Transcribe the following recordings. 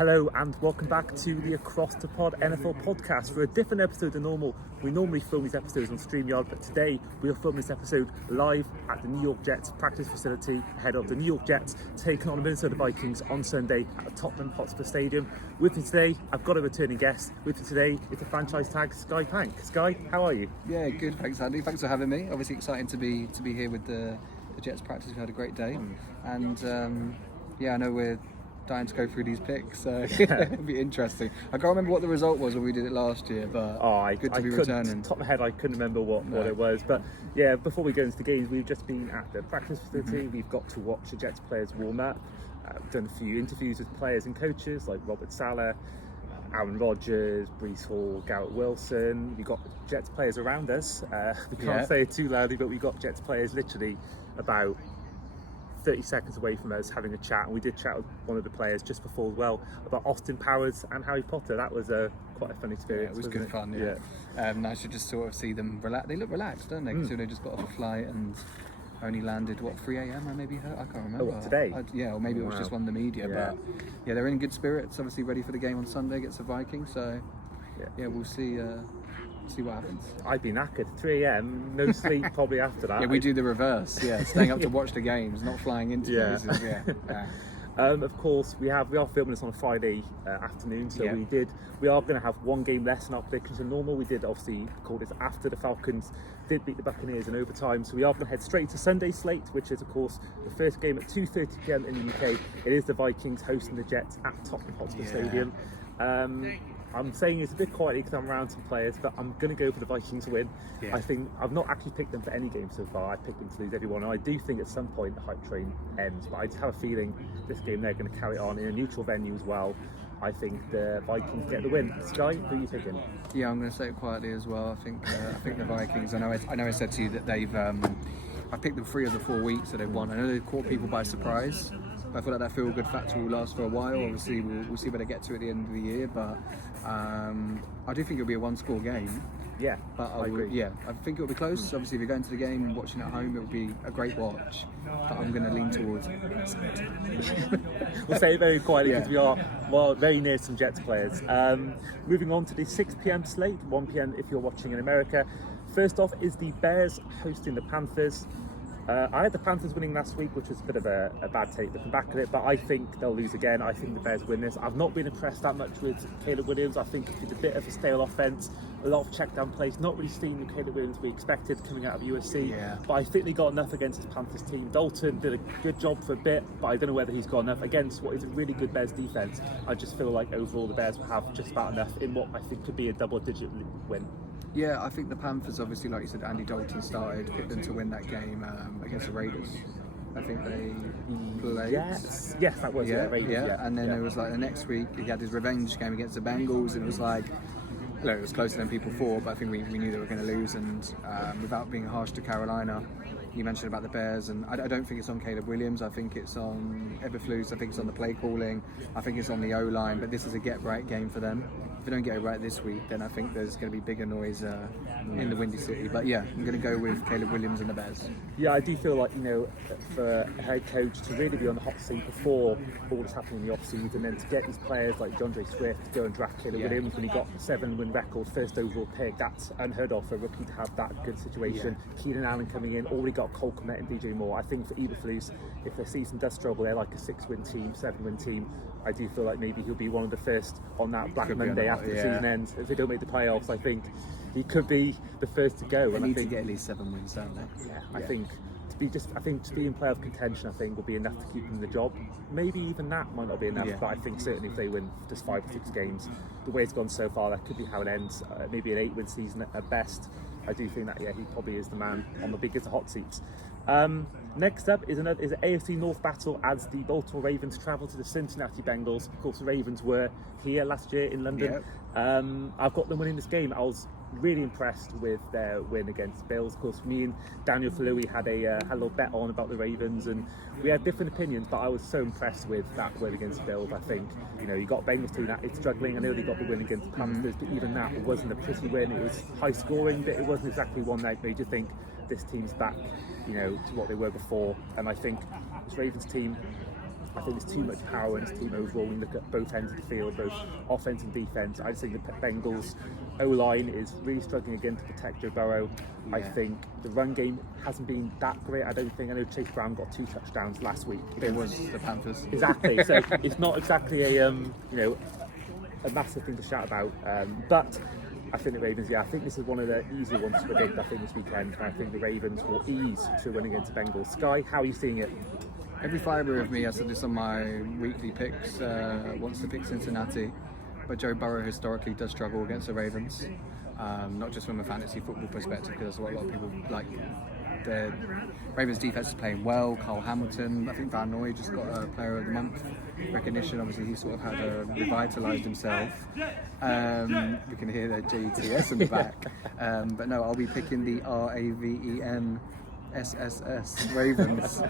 Hello and welcome back to the Across the Pod NFL podcast for a different episode than normal. We normally film these episodes on StreamYard, but today we'll film this episode live at the New York Jets practice facility ahead of the New York Jets taking on the Minnesota Vikings on Sunday at the Tottenham Hotspur Stadium. With me today, I've got a returning guest. With me today is the franchise tag, Skye Pank. Skye, how are you? Yeah, good. Thanks, Andy. Thanks for having me. Obviously exciting to be here with the Jets practice. We've had a great day, and I know we're dying to go through these picks, so it'll be interesting. I can't remember what the result was when we did it last year, but good to be returning. Top of my head, I couldn't remember what it was, but yeah, before we go into the games, we've just been at the practice facility. We've got to watch the Jets players warm up. We've done a few interviews with players and coaches like Robert Saleh, Aaron Rodgers, Breece Hall, Garrett Wilson. We've got Jets players around us. We can't say it too loudly, but we've got Jets players literally about 30 seconds away from us having a chat, and we did chat with one of the players just before as well about Austin Powers and Harry Potter. That was quite a fun experience. Yeah, it was good fun. Nice to just sort of see them relax. They look relaxed, don't they? So they just got off a flight and only landed 3 a.m. I maybe heard. I can't remember. Oh, today? Or maybe it was just one of the media. But yeah, they're in good spirits. Obviously ready for the game on Sunday against the Vikings. So we'll see. See what happens. I've been knackered. 3 a.m. no sleep probably after that. Yeah, we do the reverse. Yeah, staying up to watch the games, not flying into places. Of course, we are filming this on a Friday afternoon, so we are going to have one game less in our predictions than normal. We did obviously call this after the Falcons did beat the Buccaneers in overtime, so we are going to head straight to Sunday slate, which is of course the first game at 2:30 p.m. in the UK. It is the Vikings hosting the Jets at Tottenham Hotspur Stadium. I'm saying it's a bit quietly because I'm around some players, but I'm going to go for the Vikings to win. I think I've not actually picked them for any game so far. I picked them to lose every one, and I do think at some point the hype train ends, but I just have a feeling this game they're going to carry it on in a neutral venue as well. I think the Vikings get the win. Skye, who are you picking? Yeah, I'm going to say it quietly as well. I think the Vikings. I know I said to you that they've I picked them 3 of the 4 weeks that they've won. I know they've caught people by surprise. I feel like that feel-good factor will last for a while. Obviously, we'll see where they get to at the end of the year, but I do think it'll be a one-score game. Yeah, but I agree. Yeah, I think it'll be close. Obviously, if you're going to the game and watching at home, it'll be a great watch. But I'm going to lean towards it. We'll say it very quietly because we are very near some Jets players. Moving on to the 6 p.m. slate, 1 p.m. if you're watching in America. First off is the Bears hosting the Panthers. I had the Panthers winning last week, which was a bit of a bad take looking back at it, but I think they'll lose again. I think the Bears win this. I've not been impressed that much with Caleb Williams. I think it's a bit of a stale offense, a lot of check down plays, not really seeing the Caleb Williams we expected coming out of USC, but I think they got enough against this Panthers team. Dalton did a good job for a bit, but I don't know whether he's got enough against what is a really good Bears defense. I just feel like overall the Bears will have just about enough in what I think could be a double-digit win. Yeah, I think the Panthers, obviously, like you said, Andy Dalton started, picked them to win that game against the Raiders. I think they played. Yes, that was Raiders. And then it was like the next week he had his revenge game against the Bengals, and it was like, look, it was closer than people thought, but I think we knew they were going to lose. And without being harsh to Carolina, you mentioned about the Bears, and I don't think it's on Caleb Williams. I think it's on Eberflus. I think it's on the play calling. I think it's on the O-line. But this is a get-right game for them. If they don't get it right this week, then I think there's going to be bigger noise in the Windy City. But yeah, I'm going to go with Caleb Williams and the Bears. Yeah, I do feel like, for a head coach to really be on the hot seat before all that's happening in the off-season, and then to get these players like DeAndre Swift to go and draft Caleb Williams when he got 7-win record, first overall pick, that's unheard of for a rookie to have that good situation. Keenan Allen coming in, already got Cole Kmet and DJ Moore. I think for Eberflus, if their season does struggle, they're like a 6-win team, 7-win team. I do feel like maybe he'll be one of the first on that Black Monday after the season ends. If they don't make the playoffs, I think he could be the first to go. They need to get at least 7 wins, don't they? I think to be in playoff contention, I think will be enough to keep them in the job. Maybe even that might not be enough, but I think certainly if they win just 5 or 6 games, the way it's gone so far, that could be how it ends. Maybe an 8-win season at best. I do think that he probably is the man on the biggest hot seats. Next up is an AFC North battle as the Baltimore Ravens travel to the Cincinnati Bengals. Of course, the Ravens were here last year in London. I've got them winning this game. I was really impressed with their win against the Bills. Of course, me and Daniel Falui had a little bet on about the Ravens, and we had different opinions, but I was so impressed with that win against the Bills. I think, you got Bengals team that it's struggling. I know they got the win against the Panthers, but even that wasn't a pretty win. It was high scoring, but it wasn't exactly one that made you think this team's back, to what they were before. And I think this Ravens team, I think there's too much power in this team overall when you look at both ends of the field, both offense and defense. I just think the Bengals O-line is really struggling again to protect Joe Burrow. Yeah. I think the run game hasn't been that great. I don't think. I know Chase Brown got 2 touchdowns last week. It was the Panthers. Exactly. So it's not exactly a a massive thing to shout about. But I think the Ravens, I think this is one of the easier ones to predict, I think, this weekend. And I think the Ravens will ease to winning against the Bengals. Skye, how are you seeing it? Every fibre of me, I said this on my weekly picks, wants to pick Cincinnati. But Joe Burrow historically does struggle against the Ravens. Not just from a fantasy football perspective, because that's what a lot of people like. The Ravens defense is playing well. Cole Hamilton, I think Van Noy just got a Player of the Month recognition. Obviously, he sort of had revitalised himself. We can hear the JETS in the back. But no, I'll be picking the RAVENSSS Ravens.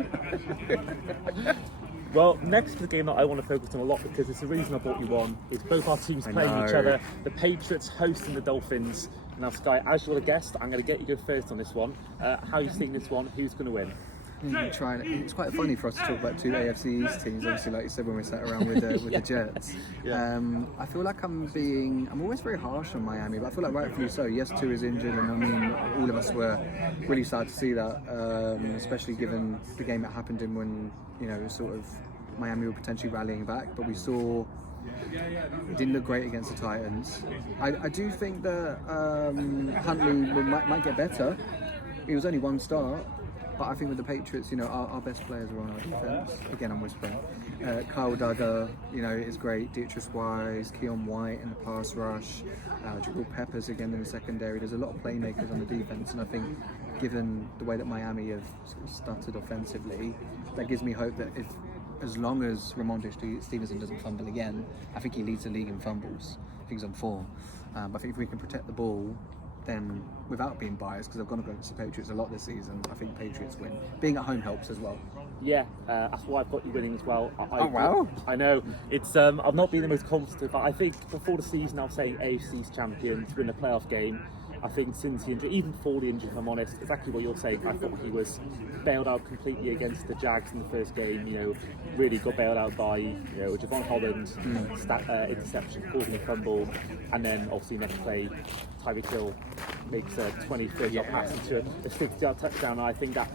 Well, next to the game that I want to focus on a lot, because it's the reason I brought you on, is both our teams playing each other. The Patriots hosting the Dolphins. Now, Skye, as you're the guest, I'm going to get you to go first on this one. How are you seeing this one? Who's going to win? It's quite funny for us to talk about 2 AFC East teams, obviously, like you said, when we sat around with the Jets. Yeah. I feel like I'm always very harsh on Miami, but I feel like rightfully so. Yes, Tua is injured, and I mean, all of us were really sad to see that, especially given the game that happened in when, sort of Miami were potentially rallying back, but we saw it didn't look great against the Titans. I do think that Huntley might get better. It was only 1 start. But I think with the Patriots, our best players are on our defense. Again, I'm whispering. Kyle Duggar, is great. Dietrich Wise, Keon White in the pass rush. Jabril Peppers again in the secondary. There's a lot of playmakers on the defense, and I think, given the way that Miami have sort of stuttered offensively, that gives me hope that as long as Ramondre Stevenson doesn't fumble again, I think he leads the league in fumbles. I think he's on 4. But I think if we can protect the ball, then without being biased, because I've gone against the Patriots a lot this season, I think Patriots win. Being at home helps as well. Yeah, that's why I've got you winning as well. Wow! I know it's I've not been the most confident, but I think before the season I was saying AFC's champion to win a playoff game. I think since the injury, even before the injury, if I'm honest, exactly what you're saying, I thought he was bailed out completely against the Jags in the first game. Really got bailed out by Javon Holland interception, causing a fumble, and then obviously next play, Tyreek Hill makes a 20-30 pass into a 60-yard touchdown. And I think that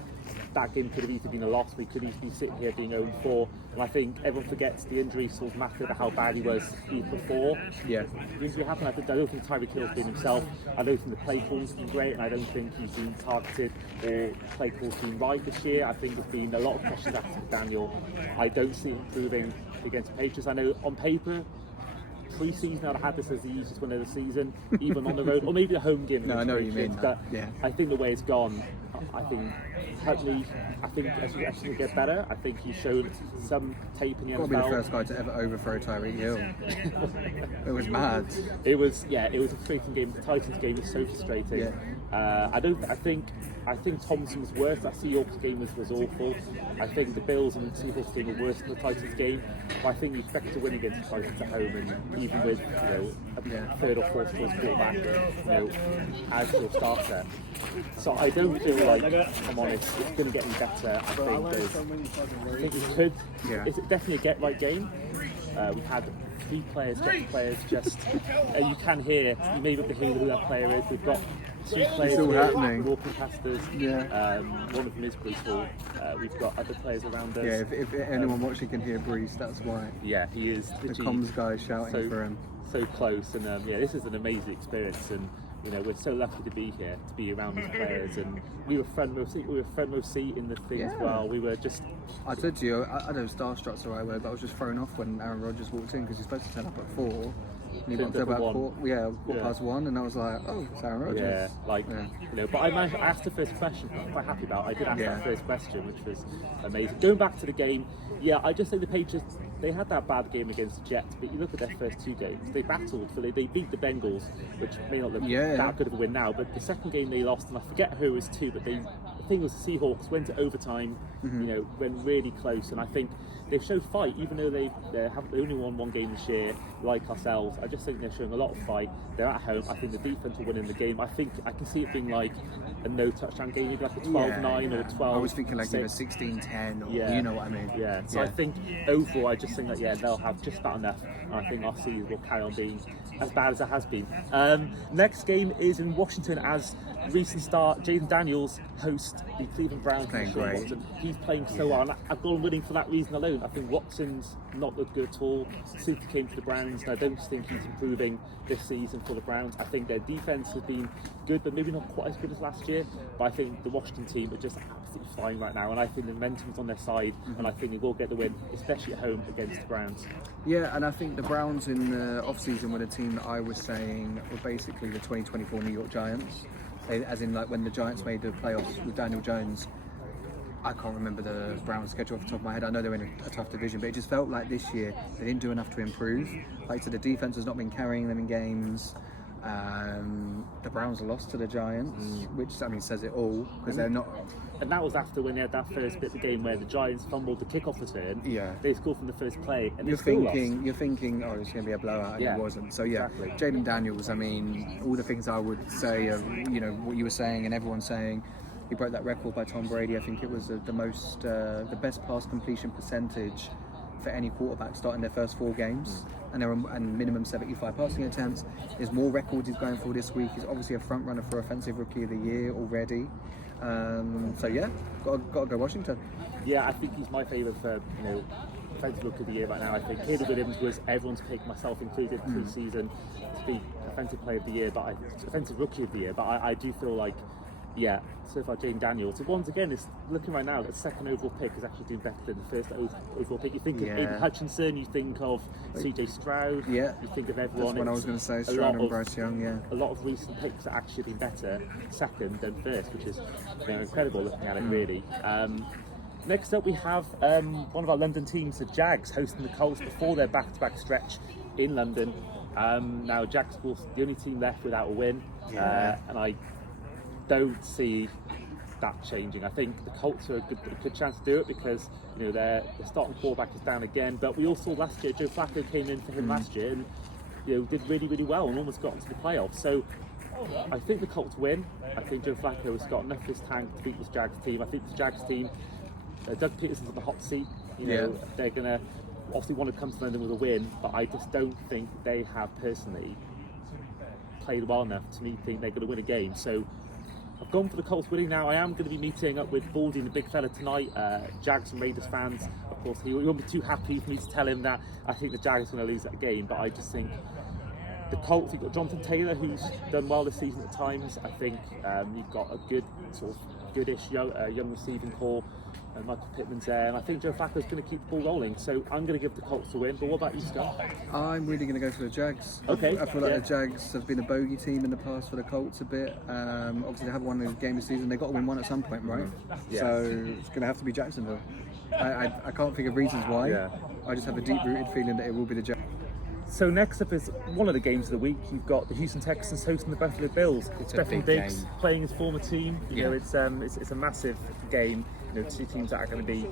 game could have easily been a loss. We could easily be sitting here being 0-4, and I think everyone forgets the injury sort of mattered about how bad he was before. Yeah. The injury happened. I don't think Tyreek Hill's been himself. I don't think the play call's been great, and I don't think he's been targeted or play call's been right this year. I think there's been a lot of questions after McDaniel. I don't see him improving against the Patriots. I know on paper, pre-season I'd had this as the easiest win of the season, even on the road, or maybe a home game. No, I know what you mean. But I think the way it's gone, I think Huntley, as we actually get better, I think he showed some tape in the NFL. Probably the first guy to ever overthrow Tyreek Hill. It was mad. It was a frustrating game. The Titans game was so frustrating. Yeah. I think Thompson was worse. That Seahawks game was awful. I think the Bills and the Seahawks game were worse than the Titans game. But I think you expect to win against the Titans at home, and even with a third or fourth choice quarterback, as your starter. So I don't feel like, if I'm honest, it's going to get any better. I think it could. It's definitely a get-right game. We've had 3 players, just you can hear, you may be able to hear who that player is. We've got 2 players walking past us. One of them is Bruce Hall. We've got other players around us. Yeah, if anyone watching can hear Bruce, that's why. Yeah, he is the comms guy shouting for him. So close, and this is an amazing experience, and we're so lucky to be here, to be around these players, and we were front row seat in the thing as well. We were just. I said to you, I know starstruck's the right word, but I was just thrown off when Aaron Rodgers walked in, because he's supposed to turn up at 4. And he got to about quarter past 1, and I was like, oh, it's Aaron Rodgers. But I asked the first question, I'm quite happy about. I did ask that first question, which was amazing. Going back to the game, I just think the Patriots, they had that bad game against the Jets, but you look at their first 2 games, they battled, they beat the Bengals, which may not look that good of a win now, but the second game they lost, and I forget who it was to, but they I think it was the Seahawks went to overtime, went really close, and I think they've showed fight, even though they only won one game this year, like ourselves. I just think they're showing a lot of fight. They're at home. I think the defense will win in the game. I think I can see it being like a no touchdown game, maybe like a 12-9 or a 12. I was thinking like either 16-10 or you know what I mean. Yeah. So I think overall, I just think that they'll have just about enough, and I think our season will carry on being as bad as it has been. Next game is in Washington as recent start Jaden Daniels host the Cleveland Browns. Playing great. Watson. He's playing so well, and I've gone winning for that reason alone. I think Watson's not looked good at all since he came to the Browns, and I don't think he's improving this season for the Browns. I think their defense has been good, but maybe not quite as good as last year. But I think the Washington team are just absolutely flying right now, and I think the momentum's on their side, and I think they will get the win, especially at home against the Browns. Yeah, and I think the Browns in the off-season were the team that I was saying were basically the 2024 New York Giants. As in, like when the Giants made the playoffs with Daniel Jones, I can't remember the Browns schedule off the top of my head. I know they're in a tough division, but it just felt like this year they didn't do enough to improve. Like, so the defense has not been carrying them in games. The Browns lost to the Giants, which says it all because they're not. And that was after when they had that first bit of the game where the Giants fumbled the kickoff return. Yeah. They scored from the first play, and you're thinking, oh, it's going to be a blowout, and it wasn't. So yeah, exactly. Jaden Daniels. I mean, all the things I would say, what you were saying, and everyone's saying. He broke that record by Tom Brady. I think it was the best pass completion percentage for any quarterback starting their first 4 games, and minimum 75 passing attempts. There's more records he's going for this week. He's obviously a front runner for Offensive Rookie of the Year already. So yeah, got to go Washington. Yeah, I think he's my favourite for Offensive Rookie of the Year right now. I think Caleb Williams was everyone's pick, myself included, pre-season to be Offensive Player of the Year, Offensive Rookie of the Year. But I do feel like, so far Jaden Daniels, once again, it's looking right now that the second overall pick is actually doing better than the first overall pick. You think of Aiden Hutchinson, you think of CJ Stroud, you think of everyone. That's what I was going to say, Stroud and Bryce Young, A lot of recent picks have actually been better second than first, which is incredible looking at it, really. Next up we have one of our London teams, the Jags, hosting the Colts before their back-to-back stretch in London. Now Jags, of course, the only team left without a win, and I don't see that changing. I think the Colts are a good chance to do it because their starting quarterback is down again. But we all saw last year Joe Flacco came in for him last year and did really, really well and almost got into the playoffs. So I think the Colts win. I think Joe Flacco has got enough this tank to beat this Jags team. I think the Jags team, Doug Peterson's on the hot seat. They're gonna obviously want to come to London with a win, but I just don't think they have personally played well enough to me think they're going to win a game. So I've gone for the Colts winning now. I am going to be meeting up with Baldy, the big fella, tonight. Jags and Raiders fans. Of course, he won't be too happy for me to tell him that I think the Jags are going to lose that game, but I just think the Colts, you've got Jonathan Taylor, who's done well this season at times. I think you've got a good, goodish young receiving core. Michael Pittman's there, and I think Joe Flacco's going to keep the ball rolling. So I'm going to give the Colts the win. But what about you, Scott? I'm really going to go for the Jags. Okay. I feel like the Jags have been a bogey team in the past for the Colts a bit. Obviously, they haven't won a game this season. They've got to win one at some point, right? Yes. So it's going to have to be Jacksonville. I can't think of reasons why. Yeah. I just have a deep-rooted feeling that it will be the Jags. So next up is one of the games of the week. You've got the Houston Texans hosting the Buffalo Bills. Stefan Diggs playing his former team. It's a massive game. 2 teams that are going to be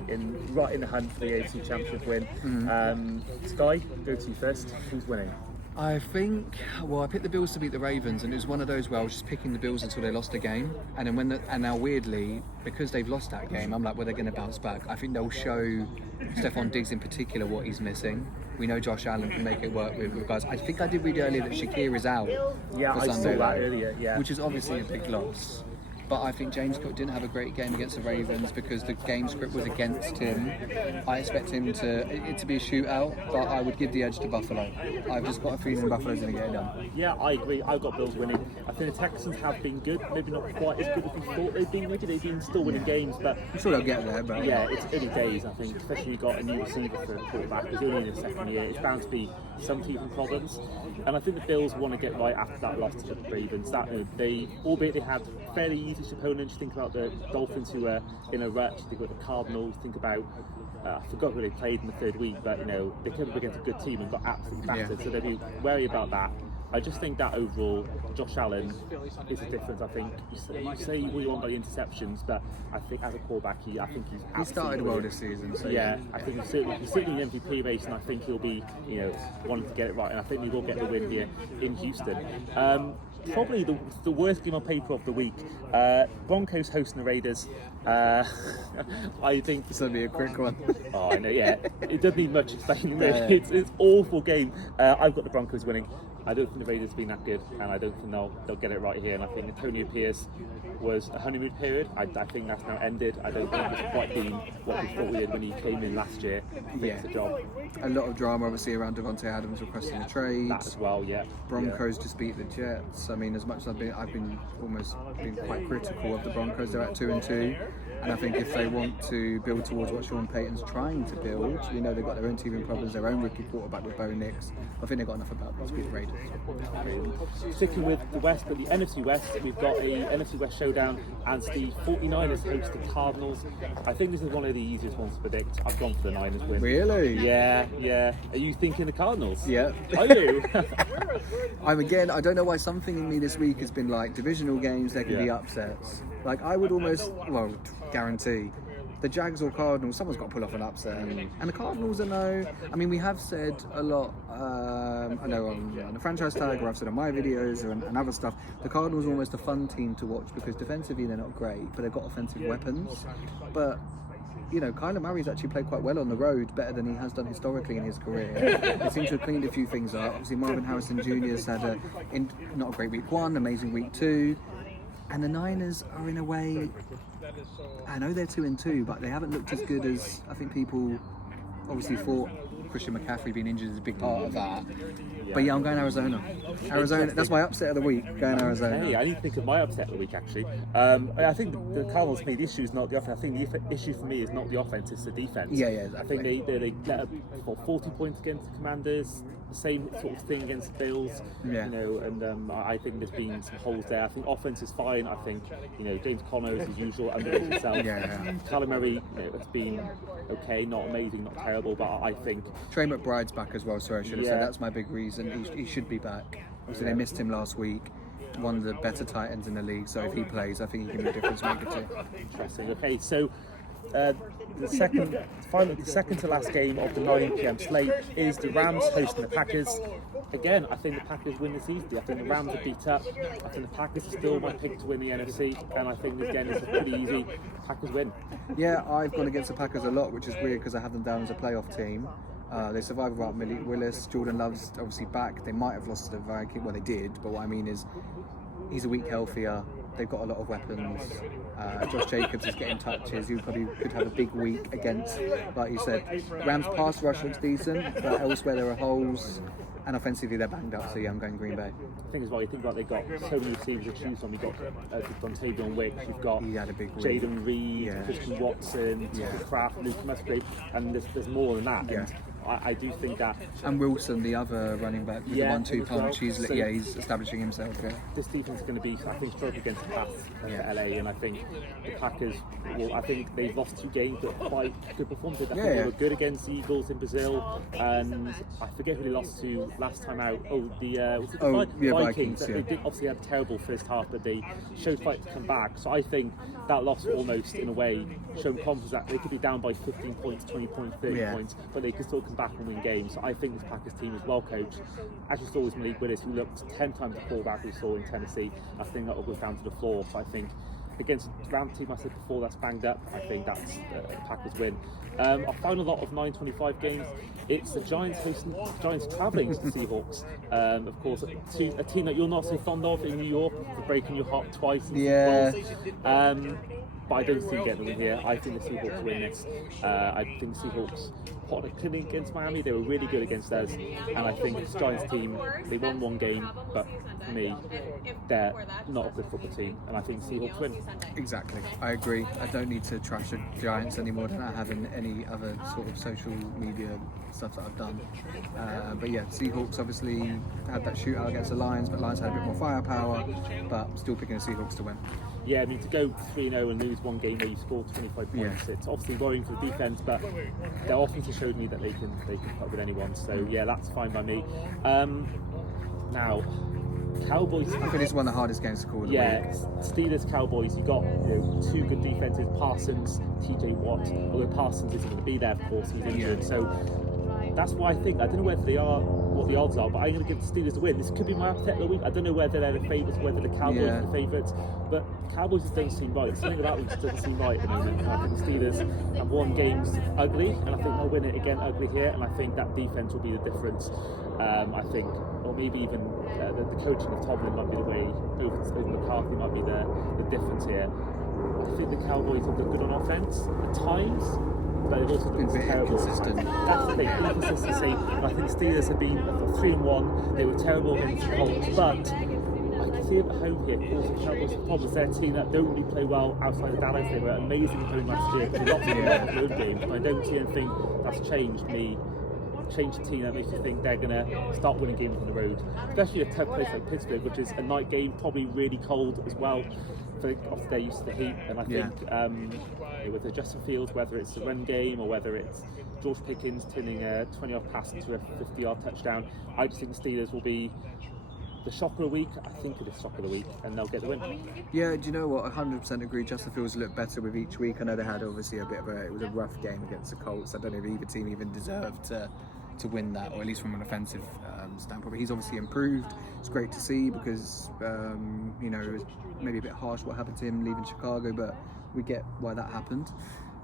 right in the hunt for the AFC Championship win. Skye, go to you first. Who's winning? I think, I picked the Bills to beat the Ravens, and it was one of those where I was just picking the Bills until they lost a game, and then and now weirdly, because they've lost that game, I'm like, they're going to bounce back. I think they'll show Stefan Diggs in particular what he's missing. We know Josh Allen can make it work with guys. I think I did read earlier that Shakir is out for I Sunday, saw that earlier, which is obviously a big loss. But I think James Cook didn't have a great game against the Ravens because the game script was against him. I expect him to be a shootout, but I would give the edge to Buffalo. I've just got a feeling Buffalo's going to get it done. Yeah, I agree. I've got Bills winning. I think the Texans have been good, maybe not quite as good as we thought they've been. Maybe they've been still winning games, but I'm sure they'll get there. But it's early days. I think, especially you've got a new receiver for a quarterback who's only in his second year. It's bound to be some teething problems, and I think the Bills want to get right after that loss to the Ravens. Albeit they had fairly easy opponents. You think about the Dolphins who were in a rut. You think about the Cardinals. Think about I forgot who they played in the third week, but they came up against a good team and got absolutely battered. So they'll be wary about that. I just think that overall, Josh Allen is a difference. I think you say what you want about the interceptions, but I think as a quarterback, I think he's He started well this season. So yeah, I think he's certainly in the MVP race, and I think he'll be, wanting to get it right, and I think we will get the win here in Houston. Probably the worst game on paper of the week. Broncos hosting the Raiders. I think this will be a quick one. Oh, I know. Yeah, it doesn't need much explaining. Really. Yeah. It's an awful game. I've got the Broncos winning. I don't think the Raiders have been that good, and I don't think they'll get it right here. And I think Antonio Pierce was a honeymoon period. I think that's now ended. I don't think it's quite been what we thought we did when he came in last year. I think it's a job. A lot of drama, obviously, around Devontae Adams requesting a trade. That as well, yeah. Broncos just beat the Jets. I mean, as much as I've been quite critical of the Broncos. They're at 2-2, and I think if they want to build towards what Sean Payton's trying to build, they've got their own teething problems, their own rookie quarterback with Bo Nix. I think they've got enough about them to beat the Raiders. Sticking with the West, but the NFC West, we've got a NFC West showdown as the 49ers host the Cardinals. I think this is one of the easiest ones to predict. I've gone for the Niners win. Really? Yeah. Are you thinking the Cardinals? Yeah. Are you? I don't know why something in me this week has been like divisional games, there can be upsets. Like I would almost, guarantee the Jags or Cardinals, someone's got to pull off an upset. And the Cardinals are no. I mean, we have said a lot, I know on the franchise tag, or I've said on my videos and other stuff, the Cardinals are almost a fun team to watch because defensively they're not great, but they've got offensive weapons. But Kyler Murray's actually played quite well on the road, better than he has done historically in his career. They seem to have cleaned a few things up. Obviously, Marvin Harrison Jr.'s had not a great week 1, amazing week 2. And the Niners are in a way, I know they're 2-2, but they haven't looked as good as I think people obviously thought. Christian McCaffrey being injured is a big part of that. But I'm going Arizona. That's my upset of the week, going Arizona. Hey, I need to think of my upset of the week actually. I think the Cardinals, for me, the issue is not the offense. I think the issue for me is not the offense, it's the defense. Yeah, exactly. I think they let up 40 points against the Commanders, the same sort of thing against the Bills. And I think there's been some holes there. I think offense is fine. I think James Conner as usual underrated himself. Kyler Murray has been okay, not amazing, not terrible, but I think Trey McBride's back as well. Sorry, I should have said that's my big reason. He should be back. Obviously, they missed him last week. One of the better tight ends in the league. So if he plays, I think he can be a difference maker too. Interesting. Okay, so the second to last game of the 9 p.m. slate is the Rams hosting the Packers. Again, I think the Packers win this easily. I think the Rams are beat up. I think the Packers are still my pick to win the NFC, and I think again it's pretty easy. Packers win. Yeah, I've gone against the Packers a lot, which is weird because I have them down as a playoff team. They survived without Malik Willis. Jordan Love's obviously back. They might have lost to the Vikings. Well, they did, but what I mean is he's a week healthier. They've got a lot of weapons. Josh Jacobs is getting touches. He probably could have a big week against, like you said, Rams pass rush looks decent, but elsewhere there are holes. And offensively they're banged up, so I'm going Green Bay. The thing is, you think about they've got so many receivers to choose from. You've got Dontavion Wicks, you've got Jaden Reed, Christian Watson, Tucker Kraft, Luke Musgrave, and there's more than that. And I do think that. And Wilson, the other running back, with the 1-2 punch, he's establishing himself. Yeah. This defense is going to be, I think, struggle against the pass for LA, and I think the Packers. I think they've lost 2 games, but quite good performances. I think they were good against the Eagles in Brazil, and I forget who they lost to last time out. Vikings. They did obviously had a terrible first half, but they showed fight to come back. So I think that loss almost, in a way, showed confidence that they could be down by 15 points, 20 points, 30 points, but they could still come back and win games. So I think this Packers team is well coached. As you saw with Malik Willis, who looked 10 times the fullback we saw in Tennessee. I think that will go down to the floor. So I think against the Rams team I said before that's banged up, I think that's the Packers win. Our final lot of 9:25 games, it's the Giants travelling to the Seahawks. Of course, a team that you're not so fond of in New York for breaking your heart twice in Super Bowls. But I don't see them getting them here. I think the Seahawks win this. I think the Seahawks put on a clinic against Miami. They were really good against us. And I think this Giants team, they won 1 game, but for me, they're not a good football team. And I think the Seahawks win. Exactly. I agree. I don't need to trash the Giants anymore than I have in any other sort of social media stuff that I've done. But yeah, Seahawks obviously had that shootout against the Lions, but Lions had a bit more firepower. But I'm still picking the Seahawks to win. Yeah, I mean, to go 3-0 and lose 1 game where you scored 25 points, it's obviously worrying for the defence, but their offense has showed me that they can put with anyone. So yeah, that's fine by me. Now, Cowboys. I think it's one of the hardest games to call. Steelers, Cowboys. You got two good defenses, Parsons, TJ Watt. Although Parsons isn't going to be there, of course, he's injured. Yeah. So that's why I think I don't know whether they are what the odds are, but I'm going to give the Steelers a win. This could be my upset of the week. I don't know whether they're the favourites, whether the Cowboys are the favourites, but Cowboys just don't seem right. Something about them just doesn't seem right at the moment. And I think the Steelers have won games ugly, and I think they'll win it again ugly here. And I think that defense will be the difference. I think, or maybe even the coaching of Tomlin might be the way over McCarthy might be the difference here. I think the Cowboys have been good on offense at times, but they've also been terrible. That's the thing, inconsistency. I think Steelers have been 3-1. They were terrible against the Colts, but I can see them at home here. Of course, the Cowboys have problems. They're a team that don't really play well outside of Dallas. They were amazing at home last year. They lost the road games, but I don't see anything that's changed the team that makes you think they're going to start winning games on the road, especially a tough place like Pittsburgh, which is a night game, probably really cold as well. Obviously they're used to the heat, and I think with the Justin Fields, whether it's the run game or whether it's George Pickens turning a 20-yard pass into a 50-yard touchdown, I just think the Steelers will be the shock of the week. I think it is shock of the week, and they'll get the win. Yeah, do you know what? 100% agree. Justin Fields looked better with each week. I know they had obviously it was a rough game against the Colts. I don't know if either team even deserved to win that, or at least from an offensive standpoint. But he's obviously improved. It's great to see because it was maybe a bit harsh what happened to him leaving Chicago, but we get why that happened.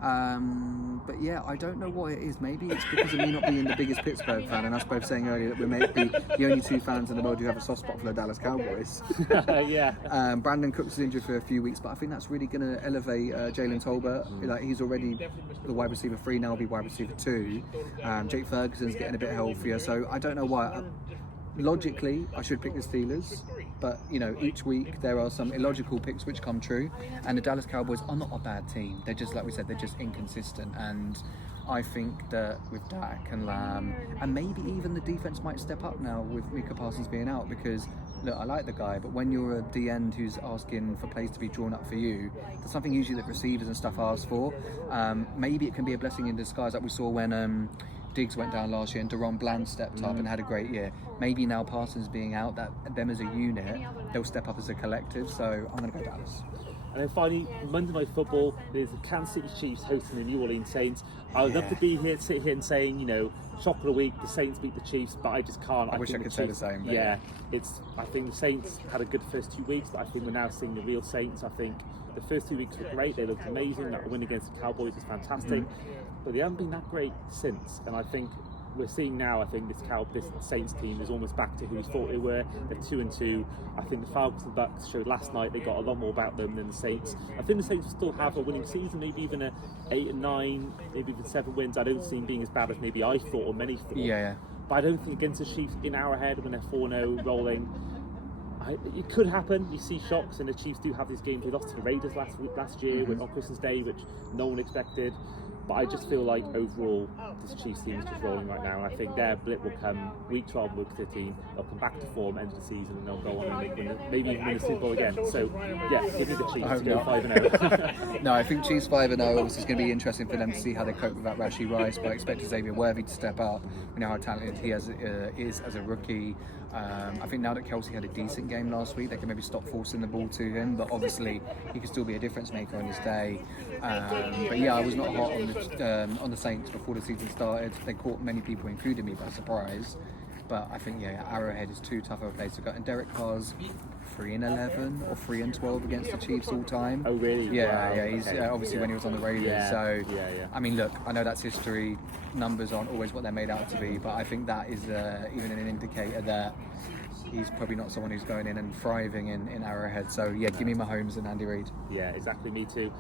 But yeah, I don't know what it is. Maybe it's because of me not being the biggest Pittsburgh fan, and us both saying earlier that we may be the only two fans in the world who have a soft spot for the Dallas Cowboys. Brandon Cooks is injured for a few weeks, but I think that's really going to elevate Jalen Tolbert. Like, he's already the wide receiver 3, now will be wide receiver 2. Jake Ferguson's getting a bit healthier, so I don't know why. Logically, I should pick the Steelers, but each week there are some illogical picks which come true, and the Dallas Cowboys are not a bad team. They're just, like we said, they're just inconsistent, and I think that with Dak and Lamb, and maybe even the defense might step up now with Micah Parsons being out, because look, I like the guy, but when you're a D-end who's asking for plays to be drawn up for you, that's something usually that receivers and stuff ask for. Maybe it can be a blessing in disguise, like we saw when Diggs went down last year and Deron Bland stepped up and had a great year. Maybe now Parsons being out, that them as a unit, they'll step up as a collective. So I'm going to go Dallas. And then finally, Monday Night Football, there's the Kansas City Chiefs hosting the New Orleans Saints. I would love to sit here and saying, shock of the week, the Saints beat the Chiefs, but I just can't. I wish I could say the same. I think the Saints had a good first 2 weeks, but I think we're now seeing the real Saints. I think the first 2 weeks were great, they looked amazing, that win against the Cowboys was fantastic, but they haven't been that great since, and I think we're seeing now, I think this Saints team is almost back to who we thought they were. They're 2-2. I think the Falcons and Bucks showed last night they got a lot more about them than the Saints. I think the Saints will still have a winning season, maybe even a 8-9, maybe even 7 wins. I don't see them being as bad as maybe I thought or many thought. But I don't think against the Chiefs in Arrowhead when they're 4-0 rolling, it could happen. You see shocks, and the Chiefs do have these games. They lost to the Raiders last year on Christmas Day, which no one expected. But I just feel like overall this Chiefs team is just rolling right now, and I think their blip will come week 12, week 13. They'll come back to form end of the season, and they'll go on and maybe even win the Super Bowl again. So yeah, give me the Chiefs to go 5-0. No, I think Chiefs 5-0. Obviously, it's going to be interesting for them to see how they cope without Rashee Rice, but I expect Xavier Worthy to step up. We know how talented he is as a rookie. I think now that Kelsey had a decent game last week, they can maybe stop forcing the ball to him, but obviously he can still be a difference maker on his day. But yeah, I was not hot on the Saints before the season started. They caught many people, including me, by surprise. But I think Arrowhead is too tough of a place to go. And Derek Carr's 3-11 or 3-12 against the Chiefs all time. Oh really? Yeah, wow. He's obviously when he was on the Raiders. I mean, look, I know that's history. Numbers aren't always what they're made out to be, but I think that is even an indicator that he's probably not someone who's going in and thriving in Arrowhead. So yeah, give me Mahomes and Andy Reid. Yeah, exactly, me too.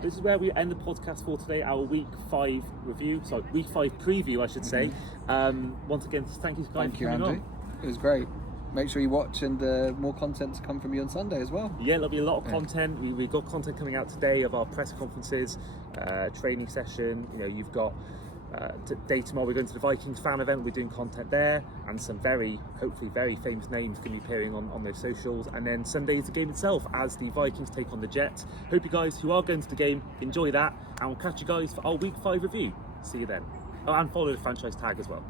This is where we end the podcast for today, our week 5 preview, I should say. Once again, thank you guys for coming on. It was great. Make sure you watch, and more content to come from you on Sunday as well. Yeah, there'll be a lot of content. We've got content coming out today of our press conferences, training session. You've got day tomorrow we're going to the Vikings fan event. We're doing content there, and some hopefully very famous names going to be appearing on those socials. And then Sunday is the game itself as the Vikings take on the Jets. Hope you guys who are going to the game enjoy that, and we'll catch you guys for our week 5 review. See you then. Oh, and follow the franchise tag as well.